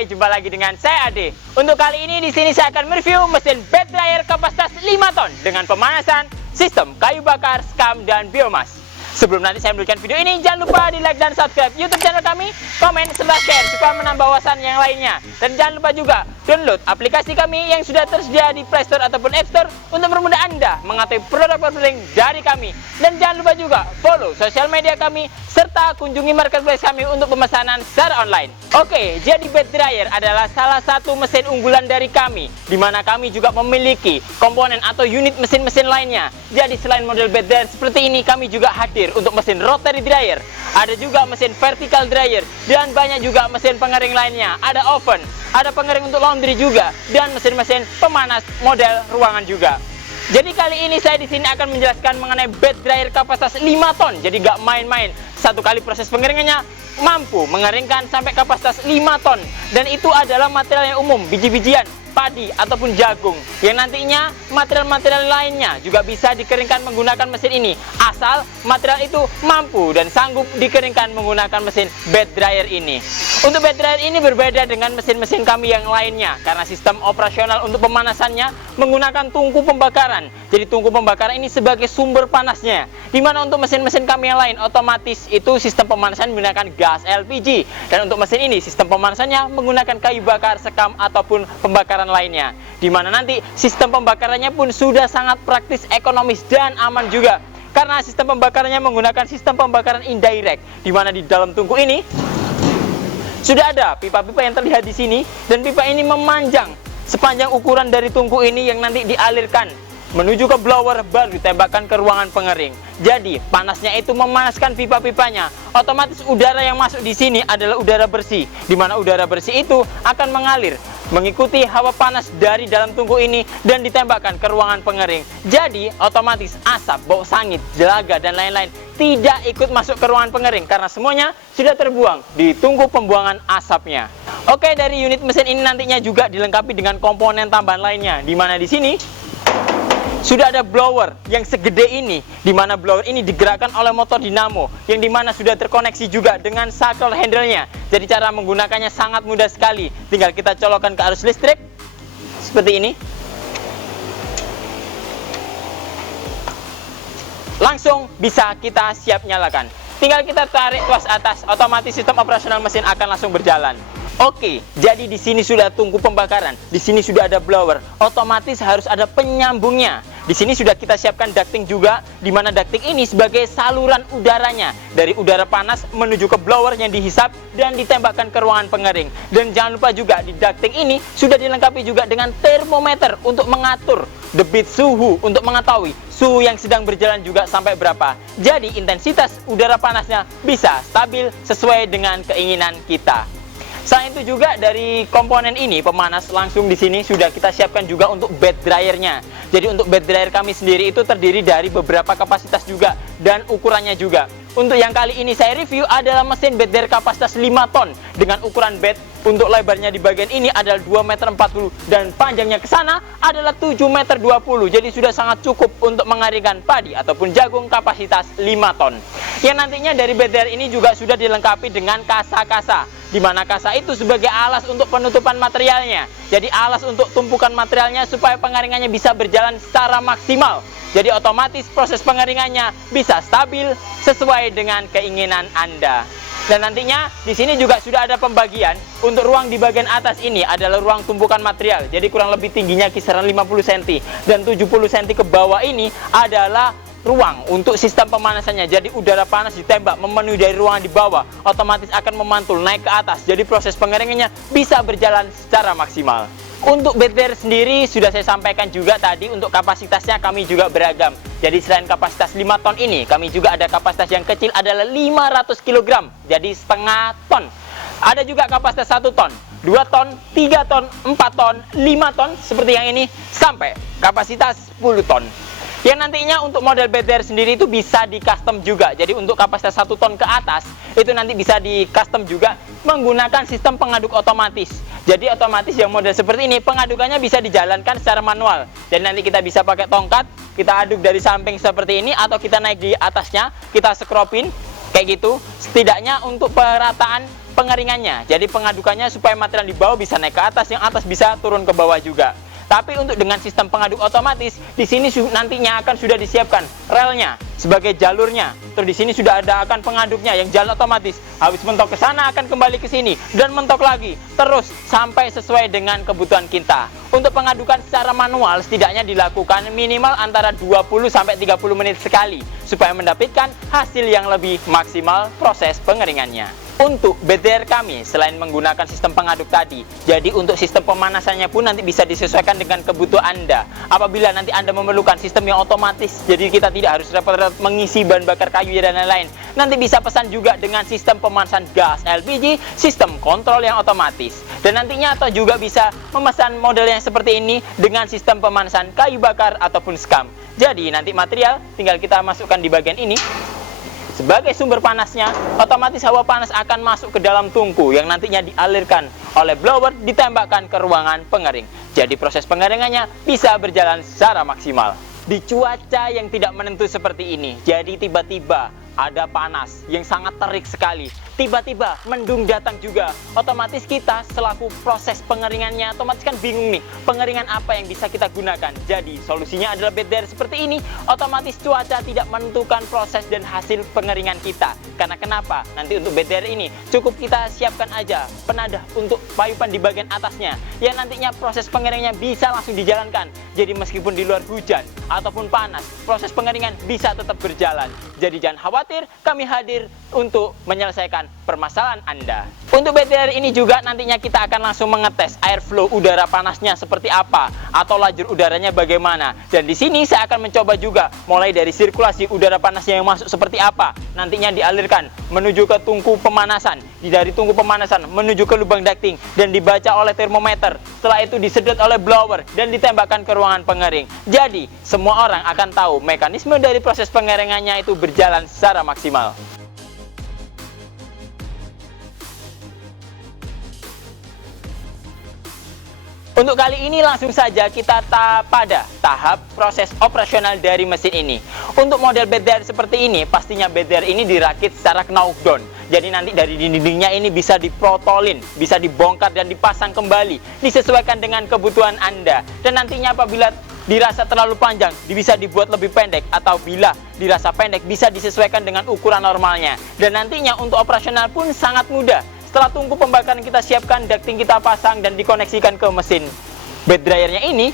Hai, jumpa lagi dengan saya Ade. Untuk kali ini di sini saya akan mereview mesin bed dryer kapasitas 5 ton dengan pemanasan, sistem kayu bakar, skam, dan biomas. Sebelum nanti saya memberikan video ini, jangan lupa di like dan subscribe YouTube channel kami, komen serta share supaya menambah wawasan yang lainnya. Dan jangan lupa juga download aplikasi kami yang sudah tersedia di Play Store ataupun App Store untuk mempermudah Anda mengetahui produk-produk dari kami. Dan jangan lupa juga follow sosial media kami serta kunjungi marketplace kami untuk pemesanan secara online. Oke, jadi bed dryer adalah salah satu mesin unggulan dari kami, di mana kami juga memiliki komponen atau unit mesin-mesin lainnya. Jadi selain model bed dryer seperti ini, kami juga hadir untuk mesin rotary dryer, ada juga mesin vertical dryer, dan banyak juga mesin pengering lainnya. Ada oven, ada pengering untuk laundry juga, dan mesin-mesin pemanas model ruangan juga. Jadi kali ini saya di sini akan menjelaskan mengenai bed dryer kapasitas 5 ton. Jadi nggak main-main. Satu kali proses pengeringannya mampu mengeringkan sampai kapasitas 5 ton. Dan itu adalah material yang umum, biji-bijian, padi ataupun jagung, yang nantinya material-material lainnya juga bisa dikeringkan menggunakan mesin ini, asal material itu mampu dan sanggup dikeringkan menggunakan mesin bed dryer ini. Untuk bed dryer ini berbeda dengan mesin-mesin kami yang lainnya karena sistem operasional untuk pemanasannya menggunakan tungku pembakaran. Jadi tungku pembakaran ini sebagai sumber panasnya, dimana untuk mesin-mesin kami yang lain otomatis itu sistem pemanasan menggunakan gas LPG, dan untuk mesin ini sistem pemanasannya menggunakan kayu bakar, sekam ataupun pembakaran lainnya, dimana nanti sistem pembakarannya pun sudah sangat praktis, ekonomis, dan aman juga karena sistem pembakarannya menggunakan sistem pembakaran indirect, dimana di dalam tungku ini sudah ada pipa-pipa yang terlihat di sini, dan pipa ini memanjang sepanjang ukuran dari tungku ini yang nanti dialirkan menuju ke blower, baru ditembakkan ke ruangan pengering. Jadi panasnya itu memanaskan pipa-pipanya. Otomatis udara yang masuk di sini adalah udara bersih, di mana udara bersih itu akan mengalir mengikuti hawa panas dari dalam tungku ini dan ditembakkan ke ruangan pengering. Jadi otomatis asap, bau sangit, jelaga, dan lain-lain tidak ikut masuk ke ruangan pengering karena semuanya sudah terbuang di tungku pembuangan asapnya. Oke, dari unit mesin ini nantinya juga dilengkapi dengan komponen tambahan lainnya, di mana di sini sudah ada blower yang segede ini, di mana blower ini digerakkan oleh motor dinamo, yang dimana sudah terkoneksi juga dengan shackle handle-nya. Jadi cara menggunakannya sangat mudah sekali, tinggal kita colokkan ke arus listrik seperti ini, langsung bisa kita siap nyalakan. Tinggal kita tarik tuas atas, otomatis sistem operasional mesin akan langsung berjalan. Oke, jadi di sini sudah tungku pembakaran, di sini sudah ada blower, otomatis harus ada penyambungnya. Di sini sudah kita siapkan ducting juga, di mana ducting ini sebagai saluran udaranya dari udara panas menuju ke blower yang dihisap dan ditembakkan ke ruangan pengering. Dan jangan lupa juga di ducting ini sudah dilengkapi juga dengan termometer untuk mengatur debit suhu, untuk mengetahui suhu yang sedang berjalan juga sampai berapa. Jadi intensitas udara panasnya bisa stabil sesuai dengan keinginan kita. Selain itu juga dari komponen ini pemanas langsung di sini sudah kita siapkan juga untuk bed dryernya. Jadi untuk bed dryer kami sendiri itu terdiri dari beberapa kapasitas juga dan ukurannya juga. Untuk yang kali ini saya review adalah mesin bed dryer kapasitas 5 ton dengan ukuran bed untuk lebarnya di bagian ini adalah 2,40 m dan panjangnya ke sana adalah 7,20 m. Jadi sudah sangat cukup untuk mengeringkan padi ataupun jagung kapasitas 5 ton. Yang nantinya dari bed dryer ini juga sudah dilengkapi dengan kasa-kasa, di mana kasa itu sebagai alas untuk penutupan materialnya. Jadi alas untuk tumpukan materialnya supaya pengeringannya bisa berjalan secara maksimal. Jadi otomatis proses pengeringannya bisa stabil sesuai dengan keinginan Anda. Dan nantinya di sini juga sudah ada pembagian untuk ruang di bagian atas ini adalah ruang tumpukan material. Jadi kurang lebih tingginya kisaran 50 cm dan 70 cm ke bawah ini adalah ruang untuk sistem pemanasannya. Jadi udara panas ditembak memenuhi dari ruangan di bawah, otomatis akan memantul naik ke atas. Jadi proses pengeringannya bisa berjalan secara maksimal. Untuk bed dryer sendiri sudah saya sampaikan juga tadi, untuk kapasitasnya kami juga beragam. Jadi selain kapasitas 5 ton ini, kami juga ada kapasitas yang kecil adalah 500 kg, jadi setengah ton. Ada juga kapasitas 1 ton, 2 ton, 3 ton, 4 ton, 5 ton seperti yang ini, sampai kapasitas 10 ton. Yang nantinya untuk model bed dryer sendiri itu bisa di custom juga. Jadi untuk kapasitas 1 ton ke atas itu nanti bisa di custom juga menggunakan sistem pengaduk otomatis. Jadi otomatis yang model seperti ini pengadukannya bisa dijalankan secara manual. Dan nanti kita bisa pakai tongkat, kita aduk dari samping seperti ini, atau kita naik di atasnya, kita skropin kayak gitu. Setidaknya untuk perataan pengeringannya. Jadi pengadukannya supaya material di bawah bisa naik ke atas, yang atas bisa turun ke bawah juga. Tapi untuk dengan sistem pengaduk otomatis, di sini nantinya akan sudah disiapkan relnya sebagai jalurnya. Terus di sini sudah ada akan pengaduknya yang jalan otomatis. Habis mentok ke sana akan kembali ke sini dan mentok lagi. Terus sampai sesuai dengan kebutuhan kita. Untuk pengadukan secara manual setidaknya dilakukan minimal antara 20 sampai 30 menit sekali supaya mendapatkan hasil yang lebih maksimal proses pengeringannya. Untuk BTR kami selain menggunakan sistem pengaduk tadi, jadi untuk sistem pemanasannya pun nanti bisa disesuaikan dengan kebutuhan Anda. Apabila nanti Anda memerlukan sistem yang otomatis, jadi kita tidak harus repot-repot mengisi bahan bakar kayu dan lain-lain. Nanti bisa pesan juga dengan sistem pemanasan gas LPG, sistem kontrol yang otomatis. Dan nantinya atau juga bisa memesan model yang seperti ini dengan sistem pemanasan kayu bakar ataupun skam. Jadi nanti material tinggal kita masukkan di bagian ini. Sebagai sumber panasnya, otomatis hawa panas akan masuk ke dalam tungku yang nantinya dialirkan oleh blower ditembakkan ke ruangan pengering. Jadi proses pengeringannya bisa berjalan secara maksimal. Di cuaca yang tidak menentu seperti ini, jadi tiba-tiba ada panas yang sangat terik sekali. Tiba-tiba mendung datang juga. Otomatis kita selaku proses pengeringannya otomatis kan bingung nih, pengeringan apa yang bisa kita gunakan. Jadi solusinya adalah BTR seperti ini. Otomatis cuaca tidak menentukan proses dan hasil pengeringan kita. Karena kenapa? Nanti untuk BTR ini cukup kita siapkan aja penadah untuk payupan di bagian atasnya, yang nantinya proses pengeringnya bisa langsung dijalankan. Jadi meskipun di luar hujan ataupun panas, proses pengeringan bisa tetap berjalan. Jadi jangan khawatir, kami hadir untuk menyelesaikan permasalahan Anda. Untuk BTR ini juga nantinya kita akan langsung mengetes airflow udara panasnya seperti apa atau lajur udaranya bagaimana. Dan di sini saya akan mencoba juga mulai dari sirkulasi udara panasnya yang masuk seperti apa. Nantinya dialirkan menuju ke tungku pemanasan. Dari tungku pemanasan menuju ke lubang ducting dan dibaca oleh termometer. Setelah itu disedot oleh blower dan ditembakkan ke ruangan pengering. Jadi semua orang akan tahu mekanisme dari proses pengeringannya itu berjalan secara maksimal. Untuk kali ini langsung saja kita pada tahap proses operasional dari mesin ini. Untuk model BTR seperti ini, pastinya BTR ini dirakit secara knockdown. Jadi nanti dari dinding-dindingnya ini bisa diprotolin, bisa dibongkar dan dipasang kembali, disesuaikan dengan kebutuhan Anda. Dan nantinya apabila dirasa terlalu panjang, bisa dibuat lebih pendek, atau bila dirasa pendek bisa disesuaikan dengan ukuran normalnya. Dan nantinya untuk operasional pun sangat mudah. Setelah tungku pembakaran kita siapkan, ducting kita pasang dan dikoneksikan ke mesin bed dryernya ini.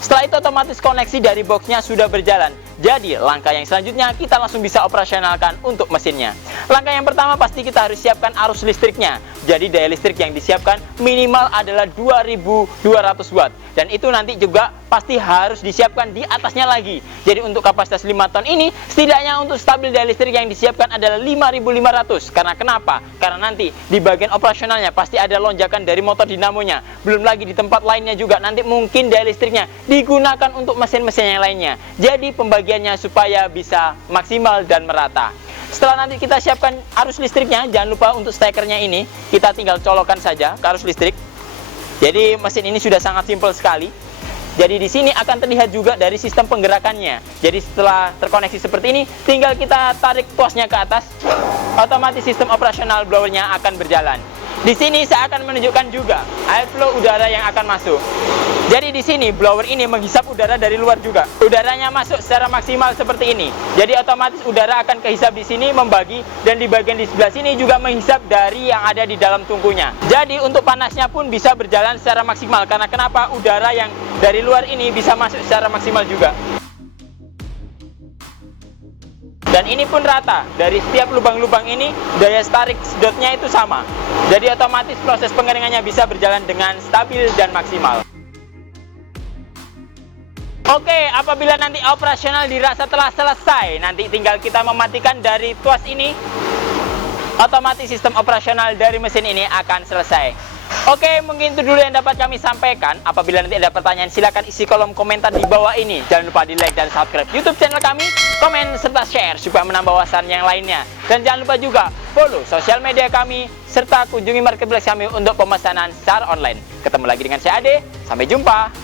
Setelah itu otomatis koneksi dari boxnya sudah berjalan. Jadi langkah yang selanjutnya kita langsung bisa operasionalkan untuk mesinnya. Langkah yang pertama pasti kita harus siapkan arus listriknya. Jadi daya listrik yang disiapkan minimal adalah 2200 watt. Dan itu nanti juga pasti harus disiapkan di atasnya lagi. Jadi untuk kapasitas 5 ton ini setidaknya untuk stabil daya listrik yang disiapkan adalah 5500. Karena kenapa? Karena nanti di bagian operasionalnya pasti ada lonjakan dari motor dinamonya. Belum lagi di tempat lainnya juga nanti mungkin daya listriknya digunakan untuk mesin-mesin yang lainnya. Jadi pembagiannya supaya bisa maksimal dan merata. Setelah nanti kita siapkan arus listriknya, jangan lupa untuk stekernya ini kita tinggal colokkan saja ke arus listrik. Jadi mesin ini sudah sangat simpel sekali. Jadi di sini akan terlihat juga dari sistem penggerakannya. Jadi setelah terkoneksi seperti ini, tinggal kita tarik tuasnya ke atas, otomatis sistem operasional blowernya akan berjalan. Di sini saya akan menunjukkan juga airflow udara yang akan masuk. Jadi di sini blower ini menghisap udara dari luar juga. Udaranya masuk secara maksimal seperti ini. Jadi otomatis udara akan kehisap di sini membagi, dan di bagian di sebelah sini juga menghisap dari yang ada di dalam tungkunya. Jadi untuk panasnya pun bisa berjalan secara maksimal. Karena kenapa? Udara yang dari luar ini bisa masuk secara maksimal juga. Dan ini pun rata, dari setiap lubang-lubang ini daya tarik sedotnya itu sama. Jadi otomatis proses pengeringannya bisa berjalan dengan stabil dan maksimal. Oke, apabila nanti operasional dirasa telah selesai, nanti tinggal kita mematikan dari tuas ini. Otomatis sistem operasional dari mesin ini akan selesai. Oke, mungkin itu dulu yang dapat kami sampaikan. Apabila nanti ada pertanyaan, silakan isi kolom komentar di bawah ini. Jangan lupa di like dan subscribe YouTube channel kami, komen serta share supaya menambah wawasan yang lainnya. Dan jangan lupa juga follow sosial media kami serta kunjungi marketplace kami untuk pemesanan secara online. Ketemu lagi dengan saya Ade, sampai jumpa.